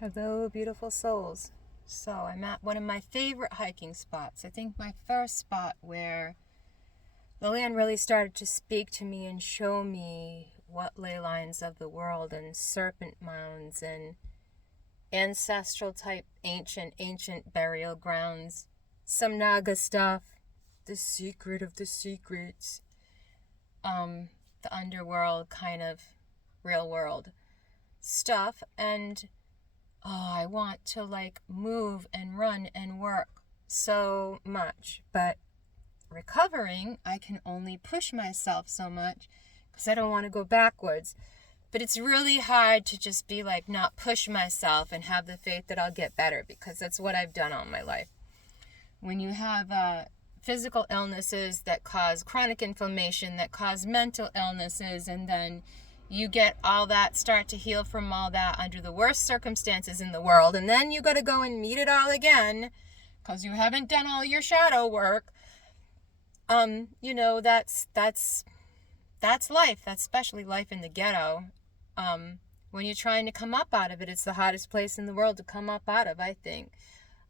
Hello, beautiful souls. So, I'm at one of my favorite hiking spots. I think my first spot where the land really started to speak to me and show me what ley lines of the world and serpent mounds and ancestral type ancient burial grounds, some Naga stuff, the secret of the secrets, the underworld kind of real world stuff. And I want to move and run and work so much. But recovering, I can only push myself so much because I don't want to go backwards. But it's really hard to just be not push myself and have the faith that I'll get better, because that's what I've done all my life. When you have physical illnesses that cause chronic inflammation, that cause mental illnesses, and then you get all that, start to heal from all that under the worst circumstances in the world, and then you got to go and meet it all again because you haven't done all your shadow work. That's life. That's especially life in the ghetto. When you're trying to come up out of it, it's the hottest place in the world to come up out of, I think.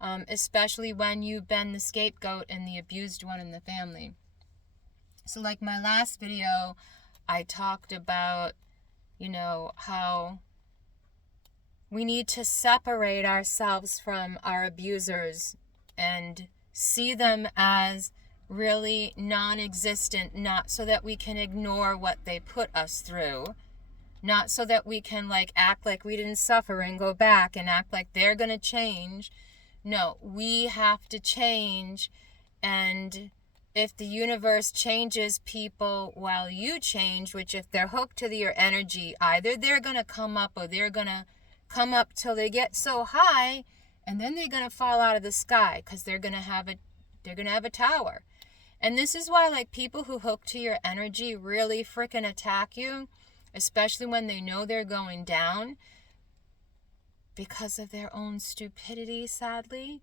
Especially when you've been the scapegoat and the abused one in the family. So like my last video, I talked about, how we need to separate ourselves from our abusers and see them as really non-existent, not so that we can ignore what they put us through, not so that we can act like we didn't suffer and go back and act like they're going to change. No, we have to change. And if the universe changes people while you change, which if they're hooked to your energy, either they're going to come up or they're going to come up till they get so high, and then they're going to fall out of the sky because they're going to have a tower. And this is why people who hook to your energy really freaking attack you, especially when they know they're going down because of their own stupidity, sadly.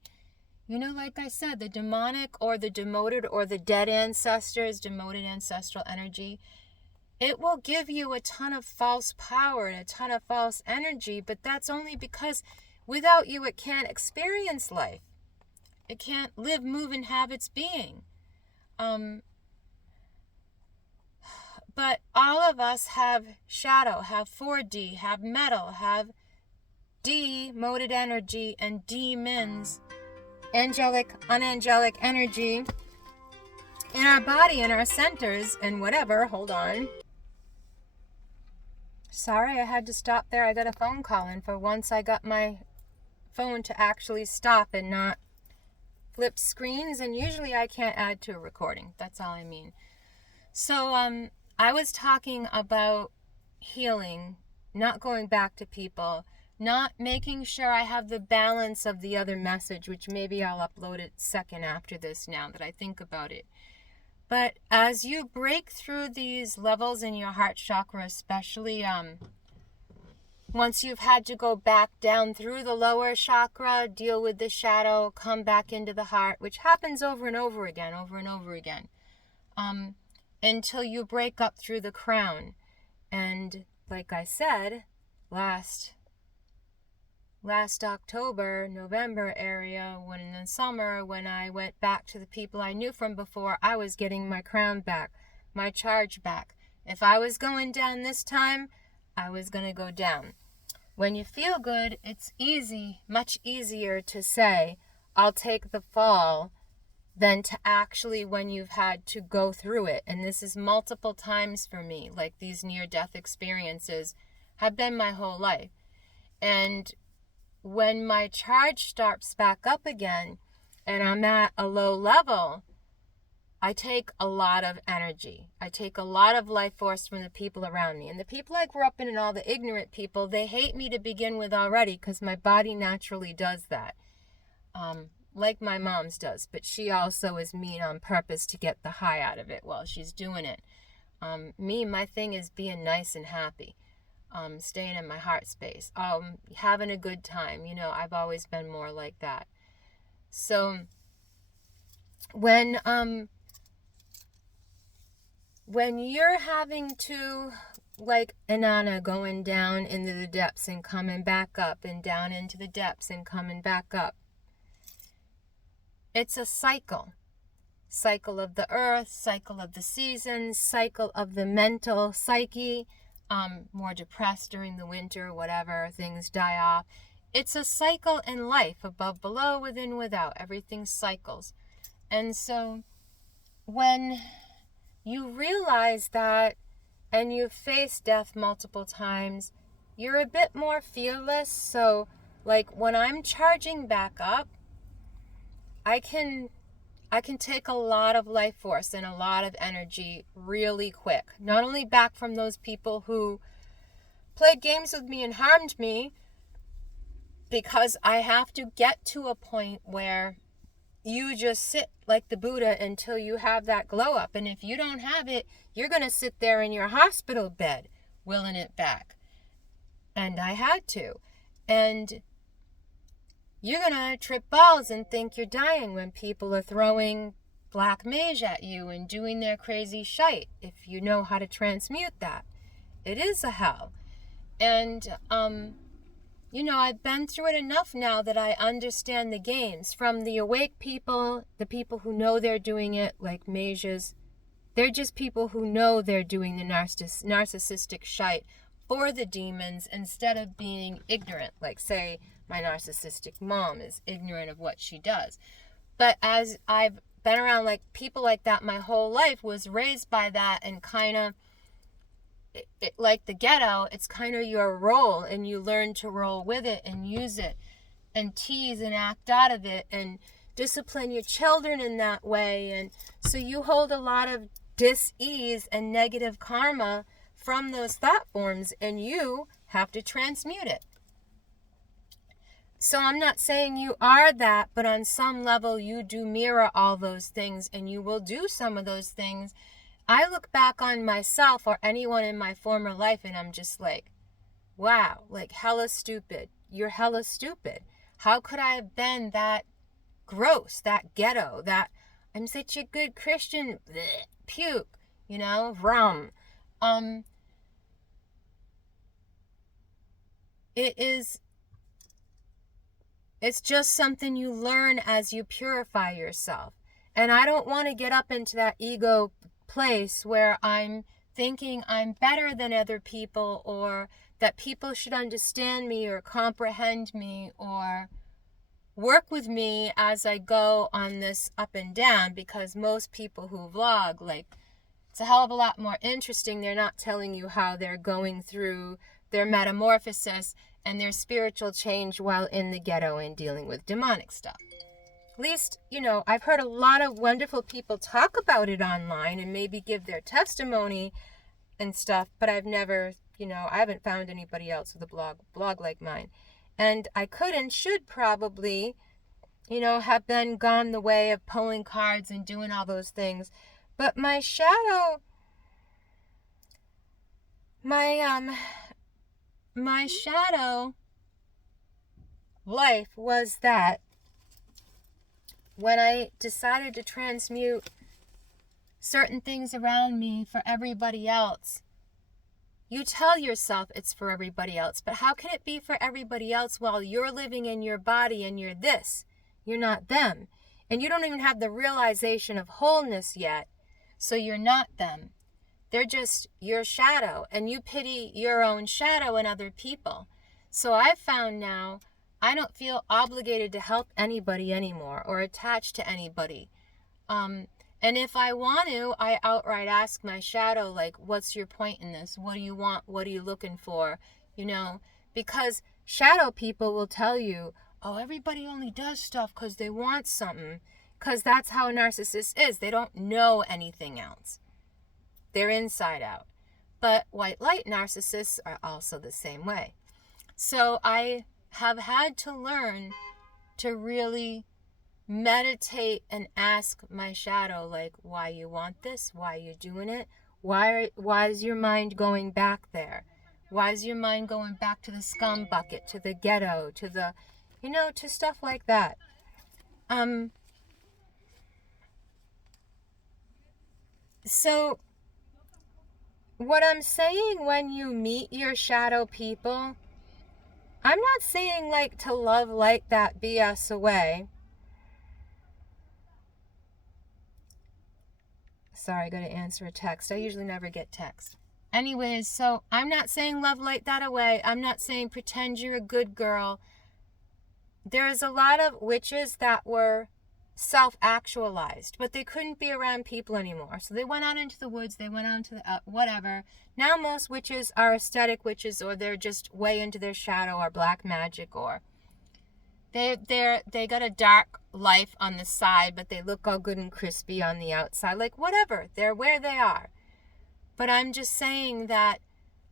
Like I said, the demonic or the demoted or the dead ancestors, demoted ancestral energy, it will give you a ton of false power and a ton of false energy, but that's only because without you it can't experience life. It can't live, move, and have its being. But all of us have shadow, have 4D, have metal, have D-moded energy and demons, angelic, unangelic energy in our body, in our centers, and whatever. Hold on. Sorry, I had to stop there. I got a phone call, and for once I got my phone to actually stop and not flip screens, and usually I can't add to a recording. That's all I mean. So, I was talking about healing, not going back to people, not making sure I have the balance of the other message, which maybe I'll upload it second after this now that I think about it. But as you break through these levels in your heart chakra, especially once you've had to go back down through the lower chakra, deal with the shadow, come back into the heart, which happens over and over again, until you break up through the crown. And like I said, last October, November area, when in the summer, when I went back to the people I knew from before, I was getting my crown back, my charge back. If I was going down this time, I was going to go down. When you feel good, it's easy, much easier to say, I'll take the fall, than to actually when you've had to go through it. And this is multiple times for me. These near-death experiences have been my whole life. And when my charge starts back up again and I'm at a low level, I take a lot of energy. I take a lot of life force from the people around me. And the people I grew up in and all the ignorant people, they hate me to begin with already because my body naturally does that. Like my mom's does, but she also is mean on purpose to get the high out of it while she's doing it. My thing is being nice and happy. Staying in my heart space, having a good time. I've always been more like that. So when you're having to like Inanna going down into the depths and coming back up, and down into the depths and coming back up. It's a cycle. Cycle of the earth, cycle of the seasons, cycle of the mental psyche, more depressed during the winter, whatever, things die off. It's a cycle in life, above, below, within, without. Everything cycles. And so when you realize that and you face death multiple times, you're a bit more fearless. So like when I'm charging back up, I can take a lot of life force and a lot of energy really quick. Not only back from those people who played games with me and harmed me, because I have to get to a point where you just sit like the Buddha until you have that glow up. And if you don't have it, you're going to sit there in your hospital bed willing it back. And I had to. And you're going to trip balls and think you're dying when people are throwing black mage at you and doing their crazy shite, if you know how to transmute that. It is a hell. And, I've been through it enough now that I understand the games. From the awake people, the people who know they're doing it, like mages, they're just people who know they're doing the narcissistic shite for the demons instead of being ignorant. Like, say, my narcissistic mom is ignorant of what she does. But as I've been around like people like that my whole life, was raised by that, and kind of, like the ghetto, it's kind of your role, and you learn to roll with it and use it and tease and act out of it and discipline your children in that way. And so you hold a lot of dis-ease and negative karma from those thought forms, and you have to transmute it. So I'm not saying you are that, but on some level you do mirror all those things, and you will do some of those things. I look back on myself or anyone in my former life, and I'm just like, wow, like hella stupid. You're hella stupid. How could I have been that gross, that ghetto, that I'm such a good Christian? Blech, puke, rum. It's just something you learn as you purify yourself. And I don't want to get up into that ego place where I'm thinking I'm better than other people, or that people should understand me or comprehend me or work with me as I go on this up and down, because most people who vlog, like, it's a hell of a lot more interesting. They're not telling you how they're going through their metamorphosis and their spiritual change while in the ghetto and dealing with demonic stuff. At least, I've heard a lot of wonderful people talk about it online and maybe give their testimony and stuff, but I've never, I haven't found anybody else with a blog like mine. And I could and should probably, have been gone the way of pulling cards and doing all those things. But my shadow, my shadow life was that when I decided to transmute certain things around me for everybody else, you tell yourself it's for everybody else, but how can it be for everybody else while you're living in your body and you're this? You're not them. And you don't even have the realization of wholeness yet, so you're not them. They're just your shadow, and you pity your own shadow in other people. So I've found now, I don't feel obligated to help anybody anymore or attached to anybody. And if I want to, I outright ask my shadow, like, what's your point in this? What do you want? What are you looking for? Because shadow people will tell you, oh, everybody only does stuff because they want something. Because that's how a narcissist is. They don't know anything else. They're inside out. But white light narcissists are also the same way. So I have had to learn to really meditate and ask my shadow, like, why you want this? Why you doing it? Why is your mind going back there? Why is your mind going back to the scum bucket, to the ghetto, to the, to stuff like that? So what I'm saying when you meet your shadow people, I'm not saying like to love like that BS away. Sorry, I gotta answer a text. I usually never get text. Anyways, so I'm not saying love like that away. I'm not saying pretend you're a good girl. There's a lot of witches that were self-actualized, but they couldn't be around people anymore. So they went out into the woods, they went out into the whatever. Now most witches are aesthetic witches, or they're just way into their shadow, or black magic, or they got a dark life on the side, but they look all good and crispy on the outside. Like whatever, they're where they are. But I'm just saying that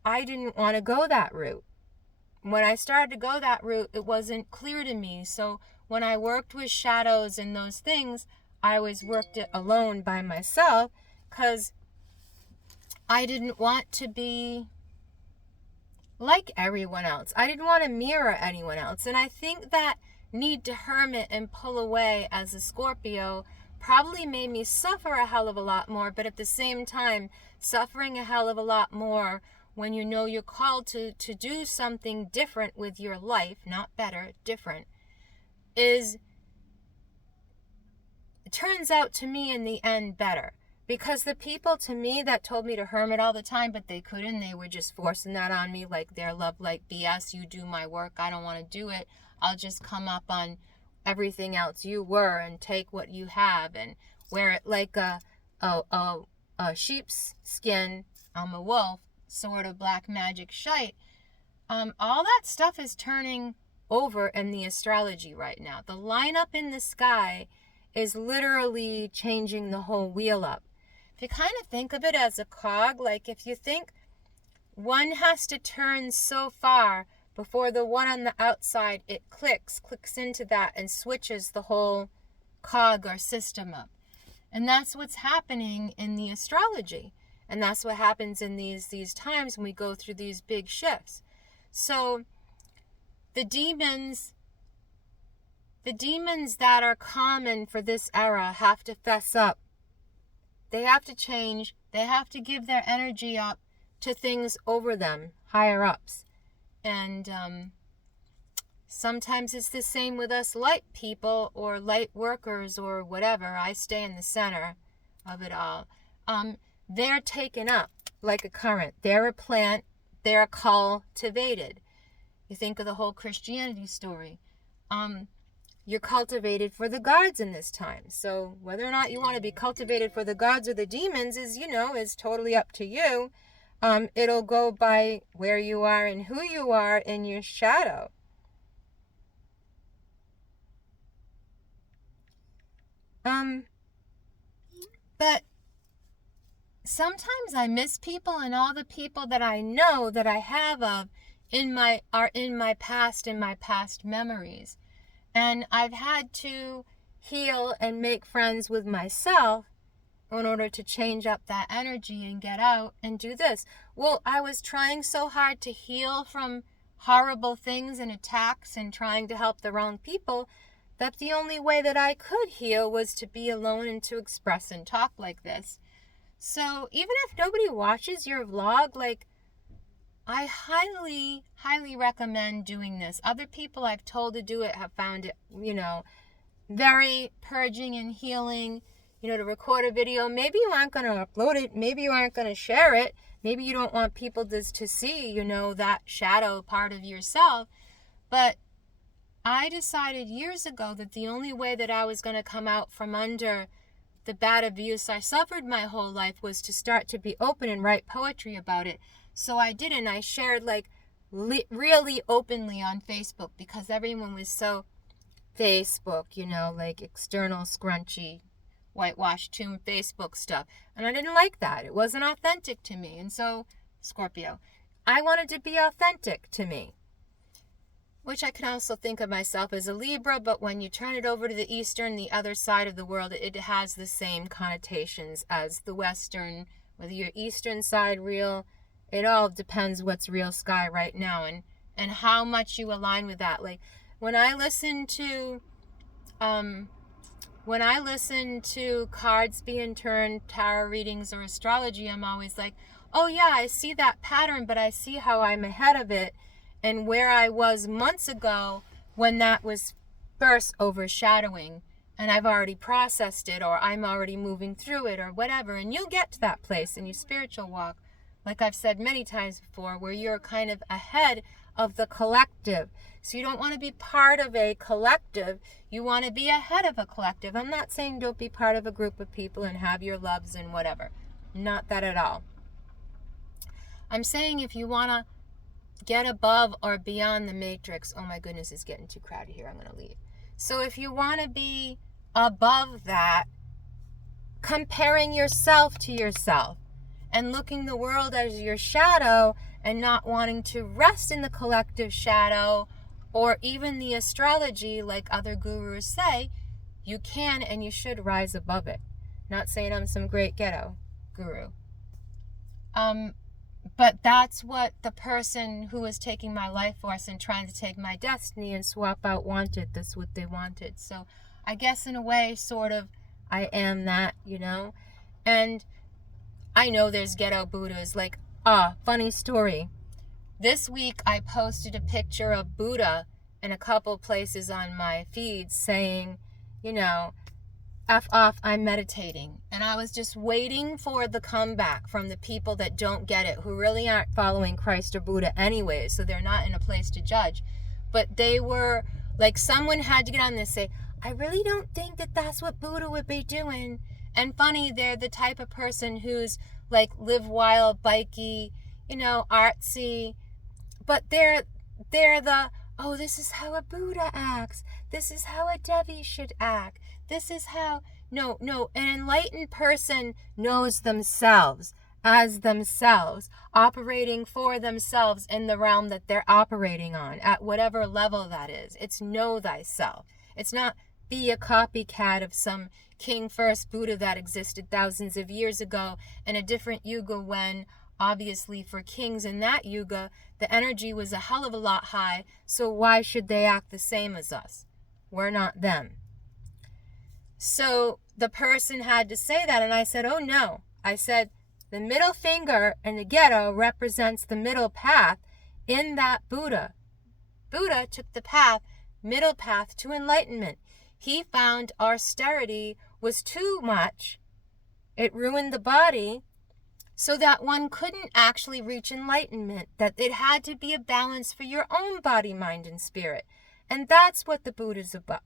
I didn't want to go that route. When I started to go that route, it wasn't clear to me. So when I worked with shadows and those things, I always worked it alone by myself, because I didn't want to be like everyone else. I didn't want to mirror anyone else. And I think that need to hermit and pull away as a Scorpio probably made me suffer a hell of a lot more, but at the same time, suffering a hell of a lot more when you know you're called to do something different with your life, not better, different, it turns out to me in the end better. Because the people to me that told me to hermit all the time, but they couldn't, they were just forcing that on me, like their love like BS, you do my work, I don't want to do it, I'll just come up on everything else you were and take what you have and wear it like a sheep's skin, I'm a wolf, sort of black magic shite. All that stuff is turning over in the astrology right now. The lineup in the sky is literally changing the whole wheel up. If you kind of think of it as a cog, like if you think one has to turn so far before the one on the outside, it clicks into that and switches the whole cog or system up. And that's what's happening in the astrology. And that's what happens in these times when we go through these big shifts. So the demons that are common for this era have to fess up. They have to change. They have to give their energy up to things over them, higher ups. And sometimes it's the same with us light people or light workers or whatever. I stay in the center of it all. They're taken up like a current. They're a plant. They're cultivated. You think of the whole Christianity story. You're cultivated for the gods in this time. So whether or not you want to be cultivated for the gods or the demons is totally up to you. It'll go by where you are and who you are in your shadow. But sometimes I miss people, and all the people that I know that I have of are in my past memories. And I've had to heal and make friends with myself in order to change up that energy and get out and do this. Well, I was trying so hard to heal from horrible things and attacks and trying to help the wrong people that the only way that I could heal was to be alone and to express and talk like this. So even if nobody watches your vlog, like, I highly, highly recommend doing this. Other people I've told to do it have found it, very purging and healing, to record a video. Maybe you aren't going to upload it. Maybe you aren't going to share it. Maybe you don't want people to see, that shadow part of yourself. But I decided years ago that the only way that I was going to come out from under the bad abuse I suffered my whole life was to start to be open and write poetry about it. So I did, and I shared really openly on Facebook, because everyone was so Facebook, like external scrunchy, whitewashed tomb Facebook stuff. And I didn't like that. It wasn't authentic to me. And so, Scorpio, I wanted to be authentic to me, which I can also think of myself as a Libra, but when you turn it over to the other side of the world, it has the same connotations as the Western, whether your Eastern side real. It all depends what's real sky right now and how much you align with that. Like when I listen to cards being turned, tarot readings, or astrology, I'm always like, oh yeah, I see that pattern, but I see how I'm ahead of it and where I was months ago when that was first overshadowing, and I've already processed it, or I'm already moving through it, or whatever. And you'll get to that place in your spiritual walk, like I've said many times before, where you're kind of ahead of the collective. So you don't want to be part of a collective. You want to be ahead of a collective. I'm not saying don't be part of a group of people and have your loves and whatever. Not that at all. I'm saying if you want to get above or beyond the matrix, oh my goodness, it's getting too crowded here, I'm going to leave. So if you want to be above that, comparing yourself to yourself and looking the world as your shadow and not wanting to rest in the collective shadow or even the astrology like other gurus say, you can and you should rise above it. Not saying I'm some great ghetto guru. But that's what the person who was taking my life force and trying to take my destiny and swap out wanted. That's what they wanted. So I guess in a way, sort of, I am that, you know. And I know there's ghetto Buddhas. Like, funny story. This week I posted a picture of Buddha in a couple places on my feed saying, you know, F off, I'm meditating. And I was just waiting for the comeback from the people that don't get it, who really aren't following Christ or Buddha anyway, so they're not in a place to judge. But they were, like, someone had to get on this and say, I really don't think that that's what Buddha would be doing. And funny, they're the type of person who's, like, live wild, bikey, you know, artsy. But they're the, oh, this is how a Buddha acts. This is how a Devi should act. This is how, no, an enlightened person knows themselves as themselves, operating for themselves in the realm that they're operating on, at whatever level that is. It's know thyself. It's not be a copycat of some king first Buddha that existed thousands of years ago in a different yuga when, obviously, for kings in that yuga, the energy was a hell of a lot high, so why should they act the same as us? We're not them. So the person had to say that, and I said, oh no. I said, the middle finger in the ghetto represents the middle path in that Buddha. Buddha took the middle path to enlightenment. He found austerity was too much. It ruined the body, so that one couldn't actually reach enlightenment, that it had to be a balance for your own body, mind, and spirit. And that's what the Buddha's about,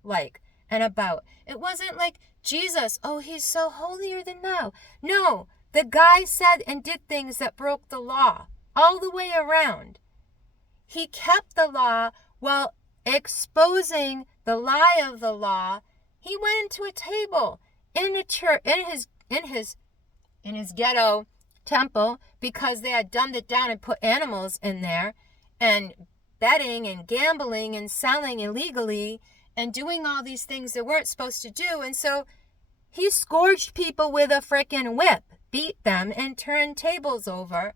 about. It wasn't like Jesus, oh, he's so holier than thou. No, the guy said and did things that broke the law all the way around. He kept the law while exposing the lie of the law. He went into a table in a church, in his ghetto temple, because they had dumbed it down and put animals in there, and betting and gambling and selling illegally and doing all these things they weren't supposed to do. And so he scourged people with a frickin' whip, beat them, and turned tables over.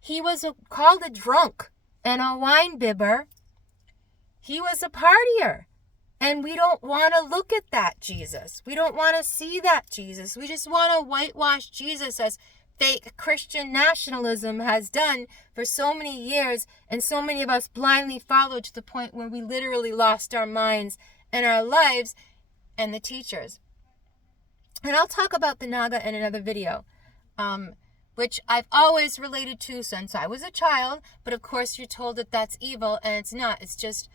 He was called a drunk and a wine bibber. He was a partier. And we don't want to look at that Jesus. We don't want to see that Jesus. We just want to whitewash Jesus as fake Christian nationalism has done for so many years, and so many of us blindly followed to the point where we literally lost our minds and our lives and the teachers. And I'll talk about the Naga in another video, which I've always related to since I was a child, but of course you're told that that's evil, and it's not. It's just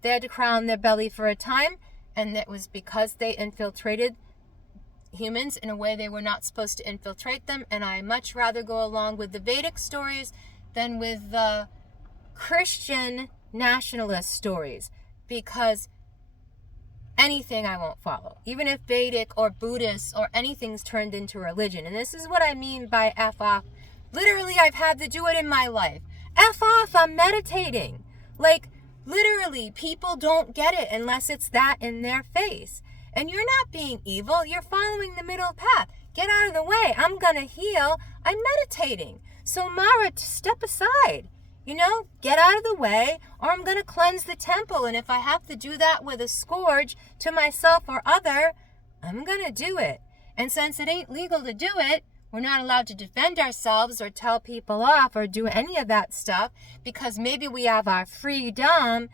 they had to crown their belly for a time, and it was because they infiltrated humans in a way they were not supposed to infiltrate them. And I much rather go along with the Vedic stories than with the Christian nationalist stories, because anything I won't follow, even if Vedic or Buddhist or anything's turned into religion. And this is what I mean by F off. Literally, I've had to do it in my life. F off, I'm meditating. Like, literally, people don't get it unless it's that in their face. And you're not being evil. You're following the middle path. Get out of the way. I'm going to heal. I'm meditating. So Mara, step aside. You know, get out of the way, or I'm going to cleanse the temple. And if I have to do that with a scourge to myself or other, I'm going to do it. And since it ain't legal to do it, We're not allowed to defend ourselves or tell people off or do any of that stuff because maybe we have our freedom,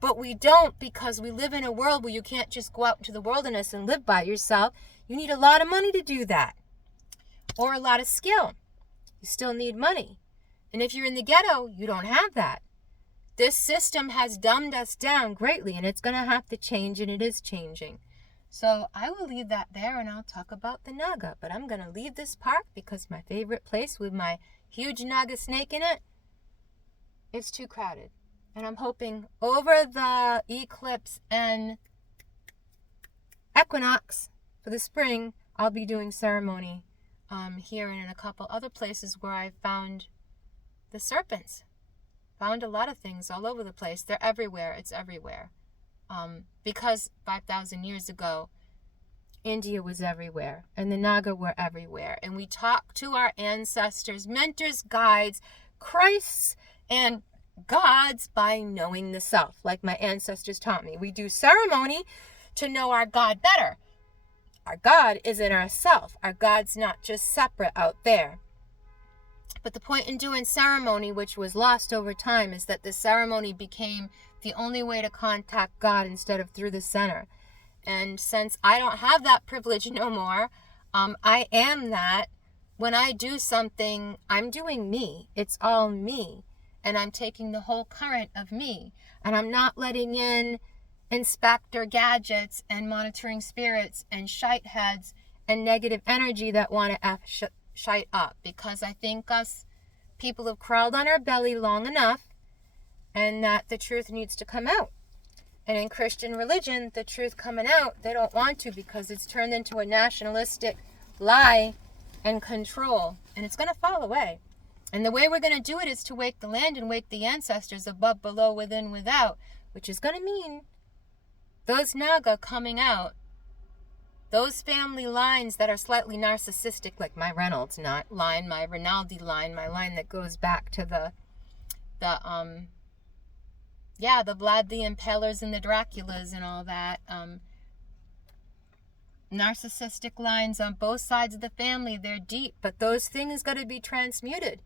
but we don't, because we live in a world where you can't just go out into the wilderness and live by yourself. You need a lot of money to do that, or a lot of skill. You still need money. And if you're in the ghetto, you don't have that. This system has dumbed us down greatly, and it's going to have to change, and it is changing. So I will leave that there, and I'll talk about the Naga. But I'm going to leave this park because my favorite place with my huge Naga snake in it, it's too crowded. And I'm hoping over the eclipse and equinox for the spring, I'll be doing ceremony here and in a couple other places where I found the serpents. Found a lot of things all over the place. They're everywhere. It's everywhere. Because 5,000 years ago, India was everywhere, and the Naga were everywhere. And we talk to our ancestors, mentors, guides, Christs, and gods by knowing the self, like my ancestors taught me. We do ceremony to know our God better. Our God is in ourself. Our God's not just separate out there. But the point in doing ceremony, which was lost over time, is that the ceremony became the only way to contact God instead of through the center. And since I don't have that privilege no more, I am that. When I do something, I'm doing me. It's all me. And I'm taking the whole current of me. And I'm not letting in Inspector Gadgets and monitoring spirits and shite heads and negative energy that want to F shite up. Because I think us people have crawled on our belly long enough, and that the truth needs to come out. And in Christian religion, the truth coming out, they don't want to, because it's turned into a nationalistic lie and control. And it's going to fall away. And the way we're going to do it is to wake the land and wake the ancestors above, below, within, without, which is going to mean those Naga coming out, those family lines that are slightly narcissistic, like my Reynolds line, my Rinaldi line, my line that goes back to the Vlad the Impalers and the Draculas and all that. Narcissistic lines on both sides of the family, they're deep, but those things got to be transmuted.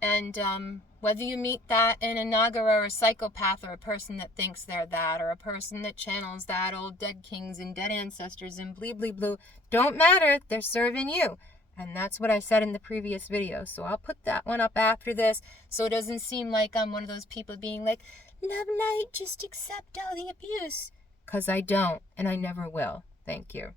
And whether you meet that in a Naga or a psychopath, or a person that thinks they're that, or a person that channels that, old dead kings and dead ancestors and bleebly blue, don't matter, they're serving you. And that's what I said in the previous video. So I'll put that one up after this, so it doesn't seem like I'm one of those people being like, love light, just accept all the abuse. Because I don't, and I never will. Thank you.